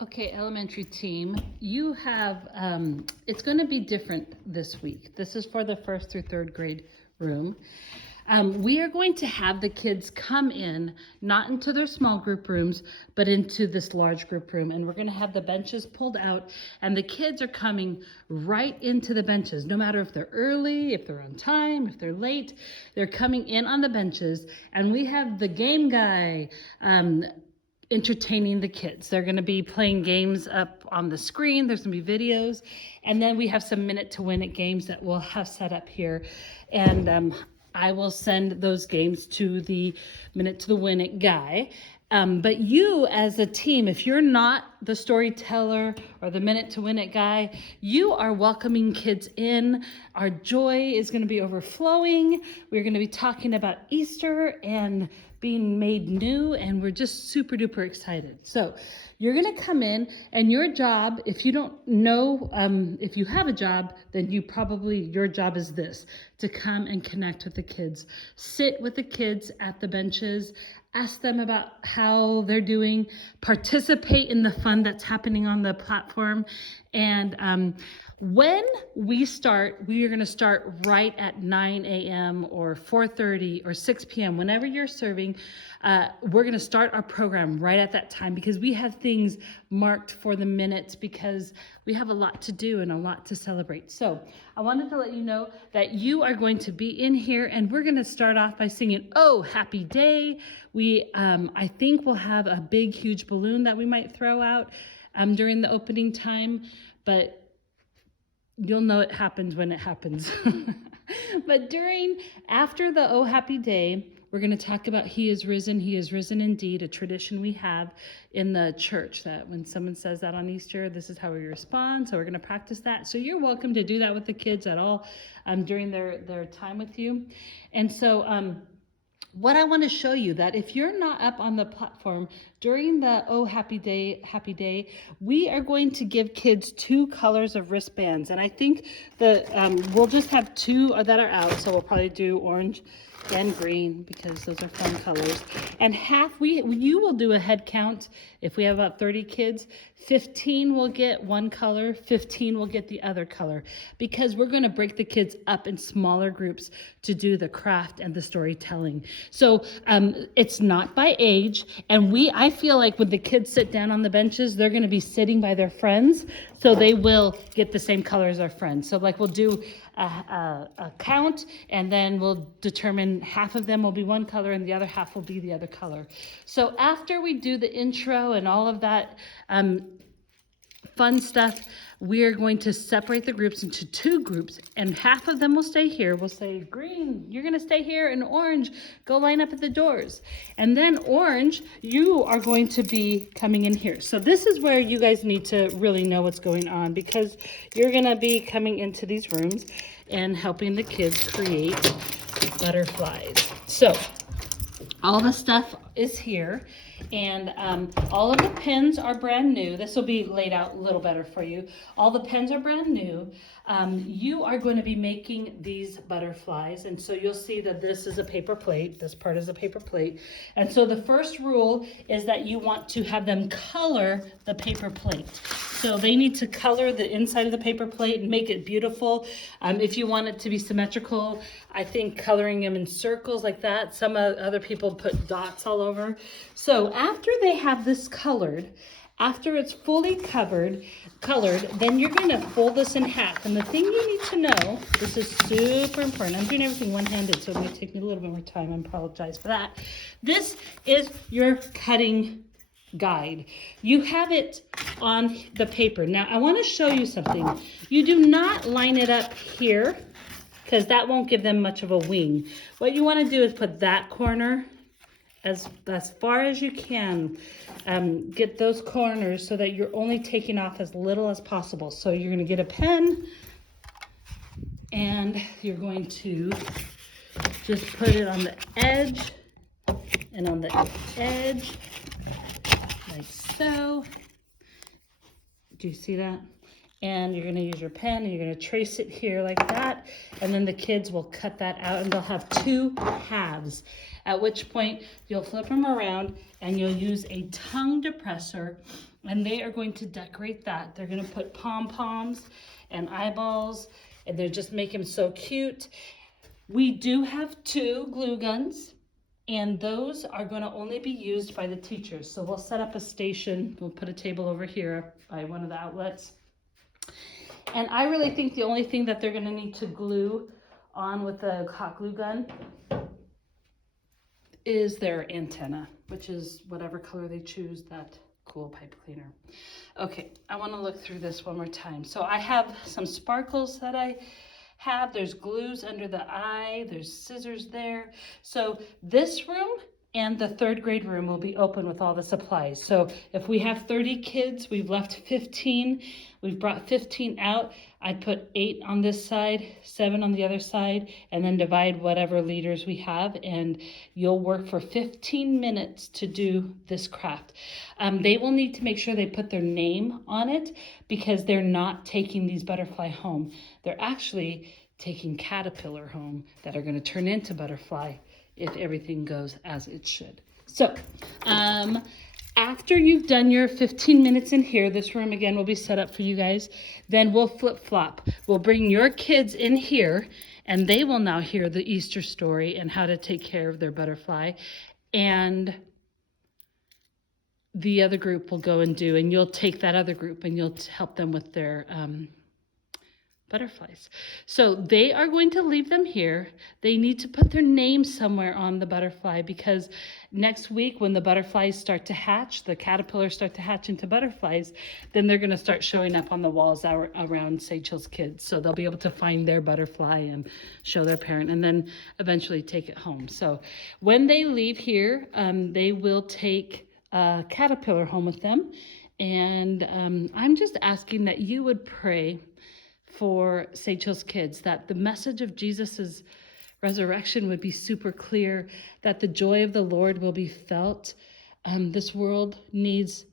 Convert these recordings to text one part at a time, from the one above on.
Okay, elementary team, you have, it's going to be different this week. This is for the first through third grade room. We are going to have the kids come in, not into their small group rooms, but into this large group room. And we're going to have the benches pulled out, and the kids are coming right into the benches. No matter if they're early, if they're on time, if they're late, they're coming in on the benches. And we have the game guy, entertaining the kids. They're going to be playing games up on the screen. There's going to be videos. And then we have some minute to win it games that we'll have set up here. And I will send those games to the minute to the win it guy. But you as a team, if you're not the storyteller or the minute to win it guy, you are welcoming kids in. Our joy is going to be overflowing. We're going to be talking about Easter and being made new, and we're just super duper excited. So you're going to come in, and your job, if you don't know, if you have a job, then your job is this: to come and connect with the kids, sit with the kids at the benches, ask them about how they're doing, participate in the fun that's happening on the platform. And when we start, we are going to start right at 9 a.m. or 4:30 or 6 p.m. Whenever you're serving, we're going to start our program right at that time, because we have things marked for the minutes, because we have a lot to do and a lot to celebrate. So I wanted to let you know that you are going to be in here, and we're going to start off by singing "Oh Happy Day." I think we'll have a big, huge balloon that we might throw out during the opening time, but you'll know it happens when it happens. But after the "Oh Happy Day," we're going to talk about He is risen indeed, a tradition we have in the church, that when someone says that on Easter, this is how we respond. So we're going to practice that. So you're welcome to do that with the kids at all during their time with you. And so what I want to show you, that if you're not up on the platform during the "Oh Happy Day," we are going to give kids 2 colors of wristbands. And I think that we'll just have 2 that are out. So we'll probably do orange and green, because those are fun colors. And you will do a head count. If we have about 30 kids, 15 will get one color, 15 will get the other color, because we're going to break the kids up in smaller groups to do the craft and the storytelling. So it's not by age, and I feel like when the kids sit down on the benches, they're going to be sitting by their friends, so they will get the same color as our friends. So like we'll do a count, and then we'll determine half of them will be one color and the other half will be the other color. So after we do the intro and all of that fun stuff, we're going to separate the groups into 2 groups, and half of them will stay here. We'll say, green, you're going to stay here, and orange, go line up at the doors. And then orange, you are going to be coming in here. So this is where you guys need to really know what's going on, because you're going to be coming into these rooms and helping the kids create butterflies. So all the stuff is here, and all of the pens are brand new. This will be laid out a little better for you. All the pens are brand new. You are going to be making these butterflies, and so you'll see that this is a paper plate. This part is a paper plate. And so the first rule is that you want to have them color the paper plate. So they need to color the inside of the paper plate and make it beautiful. If you want it to be symmetrical, I think coloring them in circles like that. Some other people put dots all over. So after they have this colored, after it's fully colored, then you're going to fold this in half. And the thing you need to know, this is super important. I'm doing everything one-handed, so it may take me a little bit more time. I apologize for that. This is your cutting guide. You have it on the paper. Now, I want to show you something. You do not line it up here, because that won't give them much of a wing. What you want to do is put that corner as far as you can. Get those corners so that you're only taking off as little as possible. So you're going to get a pen, and you're going to just put it on the edge and on the edge, like so. Do you see that? And you're going to use your pen and you're going to trace it here like that. And then the kids will cut that out and they'll have 2 halves. At which point you'll flip them around and you'll use a tongue depressor, and they are going to decorate that. They're going to put pom-poms and eyeballs, and they're just make them so cute. We do have 2 glue guns, and those are going to only be used by the teachers. So we'll set up a station. We'll put a table over here by one of the outlets. And I really think the only thing that they're going to need to glue on with the hot glue gun is their antenna, which is whatever color they choose, that cool pipe cleaner. Okay, I want to look through this one more time. So I have some sparkles that I have. There's glues under the eye. There's scissors there. So this room and the 3rd grade room will be open with all the supplies. So if we have 30 kids, we've left 15. We've brought 15 out. I'd put 8 on this side, 7 on the other side, and then divide whatever leaders we have, and you'll work for 15 minutes to do this craft. They will need to make sure they put their name on it, because they're not taking these butterfly home. They're actually taking caterpillar home that are going to turn into butterfly if everything goes as it should. So, after you've done your 15 minutes in here, this room again will be set up for you guys, then we'll flip-flop. We'll bring your kids in here, and they will now hear the Easter story and how to take care of their butterfly. And the other group will go and do, and you'll take that other group and you'll help them with their butterflies. So they are going to leave them here. They need to put their name somewhere on the butterfly, because next week when the butterflies start to hatch, the caterpillars start to hatch into butterflies, then they're going to start showing up on the walls around Sage Hills Kids. So they'll be able to find their butterfly and show their parent, and then eventually take it home. So when they leave here, they will take a caterpillar home with them. And I'm just asking that you would pray for Sage Hills Kids, that the message of Jesus's resurrection would be super clear, that the joy of the Lord will be felt. This world needs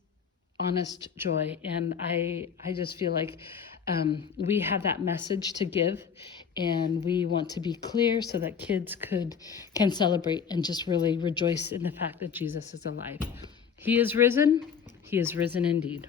honest joy, and I just feel like we have that message to give, and we want to be clear so that kids can celebrate and just really rejoice in the fact that Jesus is alive. He is risen. He is risen indeed.